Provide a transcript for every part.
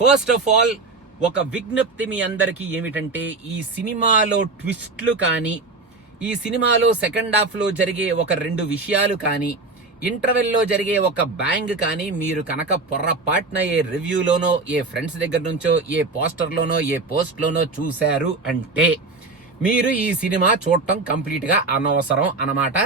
First of all ఒక విజ్ఞప్తి మీ అందరికీ ఏమిటంటే, ఈ సినిమాలో ట్విస్ట్లు కానీ, ఈ సినిమాలో సెకండ్ హాఫ్ లో జరిగే ఒక 2 విషయాలు కానీ, ఇంటర్వెల్ లో జరిగే ఒక బ్యాంగ్ కానీ మీరు కనుక పొర్రపాటున ఏ రివ్యూలోనో, ఏ ఫ్రెండ్స్ దగ్గర నుంచో, ఏ పోస్టర్లోనో, ఏ పోస్ట్లోనో చూశారు అంటే మీరు ఈ సినిమా చూడటం కంప్లీట్ గా అనవసరం అన్నమాట.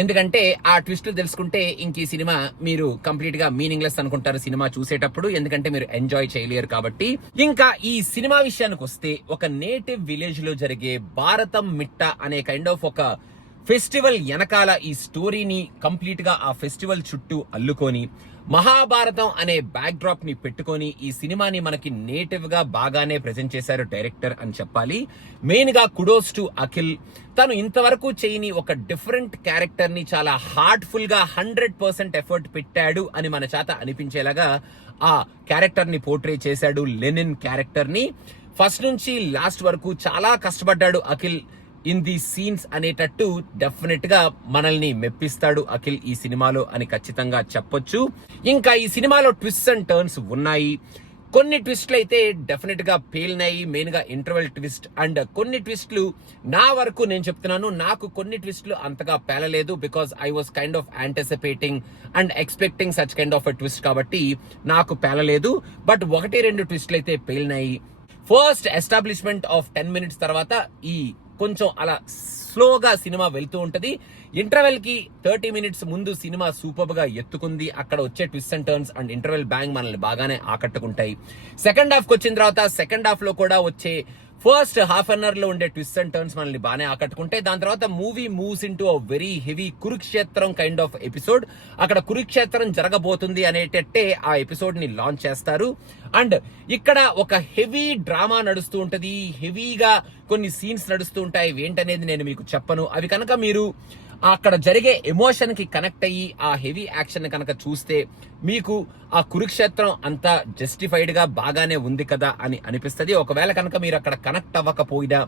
ఎందుకంటే ఆ ట్విస్టులు తెలుసుకుంటే ఇంక ఈ సినిమా మీరు కంప్లీట్ గా మీనింగ్లెస్ అనుకుంటారు సినిమా చూసేటప్పుడు, ఎందుకంటే మీరు ఎంజాయ్ చేయలేరు కాబట్టి. ఇంకా ఈ సినిమా విషయానికి వస్తే, ఒక నేటివ్ విలేజ్ లో జరిగే భారతం మిట్ట అనే కైండ్ ఆఫ్ ఒక ఫెస్టివల్ వెనకాల ఈ స్టోరీని కంప్లీట్ గా ఆ ఫెస్టివల్ చుట్టూ అల్లుకొని, మహాభారతం అనే బ్యాక్ డ్రాప్ ని పెట్టుకొని ఈ సినిమాని మనకి నేటివ్ గా బాగానే ప్రెజెంట్ చేశారు డైరెక్టర్ అని చెప్పాలి. మెయిన్ గా కుడోస్ టు అఖిల్. తను ఇంతవరకు చేయని ఒక డిఫరెంట్ క్యారెక్టర్ ని చాలా హార్ట్ఫుల్ గా 100% ఎఫర్ట్ పెట్టాడు అని మన చేత అనిపించేలాగా ఆ క్యారెక్టర్ ని పోర్ట్రే చేశాడు. లెనిన్ క్యారెక్టర్ ని ఫస్ట్ నుంచి లాస్ట్ వరకు చాలా కష్టపడ్డాడు అఖిల్ ఇన్ ది సీన్స్ అనేటట్టు డెఫినెట్ గా మనల్ని మెప్పిస్తాడు అఖిల్ ఈ సినిమాలో అని ఖచ్చితంగా చెప్పొచ్చు. ఇంకా ఈ సినిమాలో ట్విస్ట్ అండ్ టర్న్స్ ఉన్నాయి. కొన్ని ట్విస్ట్లు అయితే డెఫినెట్ గా పేలినాయి, మెయిన్ గా ఇంటర్వెల్ ట్విస్ట్. అండ్ కొన్ని ట్విస్ట్లు నా వరకు నేను చెప్తున్నాను, నాకు కొన్ని ట్విస్ట్లు అంతగా పేలలేదు. Because I was kind of anticipating and expecting such kind of a twist కాబట్టి నాకు పేలలేదు. బట్ 1-2 ట్విస్ట్లు అయితే పేలినాయి. ఫస్ట్ ఎస్టాబ్లిష్మెంట్ ఆఫ్ 10 minutes తర్వాత ఈ కొంచెం అలా స్లోగా సినిమా వెళ్తూ ఉంటది. ఇంటర్వెల్ కి 30 minutes ముందు సినిమా సూపర్ గా ఎత్తుకుంది. అక్కడ వచ్చే twist and turns and interval bang మనల్ని బాగానే ఆకట్టుకుంటాయి. సెకండ్ హాఫ్ కి వచ్చిన తర్వాత సెకండ్ హాఫ్ లో కూడా వచ్చే ఫస్ట్ హాఫ్ అన్ అవర్ లో ఉండే ట్విస్ట్ అండ్ టర్న్స్ మనల్ని బాగానే ఆకట్టుకుంటాయి. దాని తర్వాత movie moves into a very heavy Kurukshetra kind of episode. అక్కడ కురుక్షేత్రం జరగబోతుంది అనేటట్టే ఆ ఎపిసోడ్ ని లాంచ్ చేస్తారు. అండ్ ఇక్కడ ఒక హెవీ డ్రామా నడుస్తూ ఉంటది, హెవీగా కొన్ని సీన్స్ నడుస్తూ ఉంటాయి. ఏంటనేది నేను మీకు చెప్పను. అవి కనుక మీరు అక్కడ జరిగే ఎమోషన్ కి కనెక్ట్ అయ్యి ఆ హెవీ యాక్షన్ కనుక చూస్తే మీకు ఆ కురుక్షేత్రం అంతా జస్టిఫైడ్ గా బాగానే ఉంది కదా అని అనిపిస్తుంది. ఒకవేళ కనుక మీరు అక్కడ కనెక్ట్ అవ్వకపోయినా,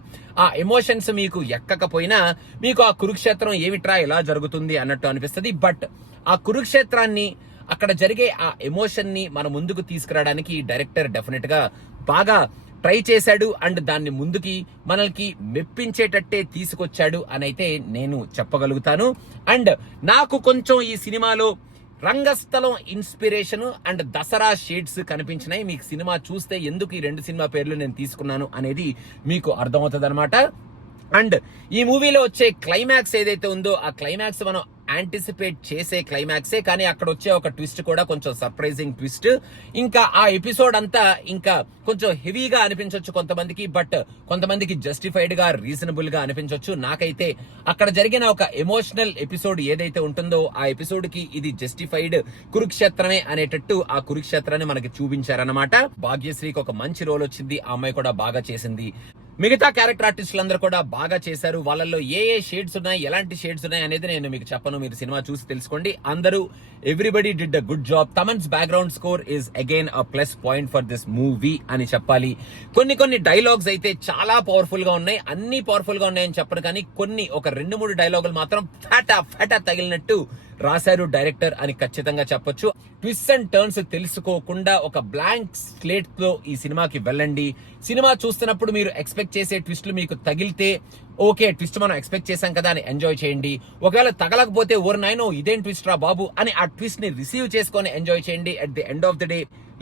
ఆ ఎమోషన్స్ మీకు ఎక్కకపోయినా, మీకు ఆ కురుక్షేత్రం ఏమిట్రా ఎలా జరుగుతుంది అన్నట్టు అనిపిస్తుంది. బట్ ఆ కురుక్షేత్రాన్ని, అక్కడ జరిగే ఆ ఎమోషన్ ని మన ముందుకు తీసుకురావడానికి డైరెక్టర్ డెఫినెట్ గా బాగా ట్రై చేశాడు. అండ్ దాన్ని ముందుకి మనల్కి మెప్పించేటట్టే తీసుకొచ్చాడు అని అయితే నేను చెప్పగలుగుతాను. అండ్ నాకు కొంచెం ఈ సినిమాలో రంగస్థలం ఇన్స్పిరేషన్ అండ్ దసరా షేడ్స్ కనిపించినాయి. మీకు సినిమా చూస్తే ఎందుకు ఈ 2 సినిమా పేర్లు నేను తీసుకున్నాను అనేది మీకు అర్థమవుతుంది అనమాట. అండ్ ఈ మూవీలో వచ్చే క్లైమాక్స్ ఏదైతే ఉందో, ఆ క్లైమాక్స్ మనం యాంటిసిపేట్ చేసే క్లైమాక్సే, కానీ అక్కడ వచ్చే ఒక ట్విస్ట్ కూడా కొంచెం సర్ప్రైజింగ్ ట్విస్ట్. ఇంకా ఆ ఎపిసోడ్ అంతా ఇంకా కొంచెం హెవీగా అనిపించవచ్చు కొంతమందికి, బట్ కొంతమందికి జస్టిఫైడ్ గా, రీజనబుల్ గా అనిపించవచ్చు. నాకైతే అక్కడ జరిగిన ఒక ఎమోషనల్ ఎపిసోడ్ ఏదైతే ఉంటుందో ఆ ఎపిసోడ్ కి ఇది జస్టిఫైడ్ కురుక్షేత్రమే అనేటట్టు ఆ కురుక్షేత్రాన్ని మనకి చూపించారనమాట. భాగ్యశ్రీకి ఒక మంచి రోల్ వచ్చింది, ఆ అమ్మాయి కూడా బాగా చేసింది. మిగతా క్యారెక్టర్ ఆర్టిస్టులు అందరూ కూడా బాగా చేశారు. వాళ్ళల్లో ఏ షేడ్స్ ఉన్నాయి, ఎలాంటి షేడ్స్ ఉన్నాయి అనేది నేను మీకు చెప్పను, మీరు సినిమా చూసి తెలుసుకోండి. అందరూ everybody did a good job. Thaman's background score is again a plus point for this movie అని చెప్పాలి. కొన్ని డైలాగ్స్ అయితే చాలా పవర్ఫుల్ గా ఉన్నాయి. అన్ని పవర్ఫుల్ గా ఉన్నాయని చెప్పను, కానీ కొన్ని ఒక 2-3 డైలాగులు మాత్రం ఫాటా తగిలినట్టు రాశారు డైరెక్టర్ అని ఖచ్చితంగా చెప్పొచ్చు. ట్విస్ట్ అండ్ టర్న్స్ తెలుసుకోకుండా ఒక బ్లాంక్ స్లేట్ తో ఈ సినిమాకి వెళ్ళండి. సినిమా చూస్తున్నప్పుడు మీరు ఎక్స్పెక్ట్ చేసే ట్విస్ట్లు మీకు తగిలితే ఓకే, ట్విస్ట్ మనం ఎక్స్పెక్ట్ చేశాం కదా అని ఎంజాయ్ చేయండి. ఒకవేళ తగలకపోతే ఓర్ నాయనో ఇదేం ట్విస్ట్ రా బాబు అని ఆ ట్విస్ట్ ని రిసీవ్ చేసుకొని ఎంజాయ్ చేయండి. At the end of the day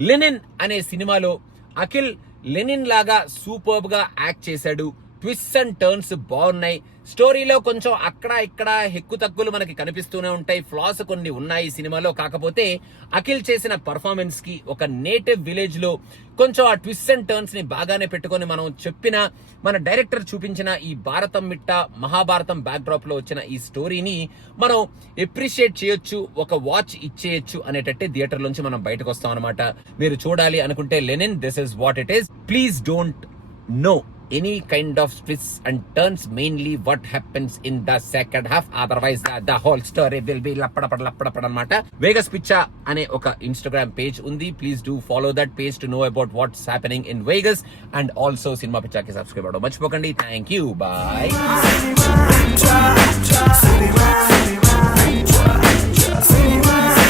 Lenin అనే సినిమాలో అఖిల్ లెనిన్ లాగా సూపర్బ్ గా యాక్ట్ చేశాడు. ట్విస్ట్ అండ్ టర్న్స్ బాగున్నాయి. స్టోరీలో కొంచెం అక్కడ ఇక్కడ హెక్కు తగ్గులు మనకి కనిపిస్తూనే ఉంటాయి. ఫ్లాస్ కొన్ని ఉన్నాయి సినిమాలో. కాకపోతే అఖిల్ చేసిన పర్ఫార్మెన్స్ కి ఒక నేటివ్ విలేజ్ లో కొంచెం ఆ ట్విస్ట్ అండ్ టర్న్స్ ని బాగానే పెట్టుకొని మనం చెప్పిన, మన డైరెక్టర్ చూపించిన ఈ భారతం మిట్ట మహాభారతం బ్యాక్ డ్రాప్ లో వచ్చిన ఈ స్టోరీని మనం ఎప్రిషియేట్ చేయొచ్చు, ఒక వాచ్ ఇచ్చేయచ్చు అనేటట్టే థియేటర్ నుంచి మనం బయటకు వస్తాం అనమాట. మీరు చూడాలి అనుకుంటే Lenin, this is what it is. Please don't know any kind of twists and turns, mainly what happens in the second half. Otherwise the whole story will be lappada anamata. Vegas Picha ane oka Instagram page undi. Please do follow that page to know about what's happening in Vegas, and also Cinema Picha ki subscribe avado marchipokandi. Thank you, bye. Cinema.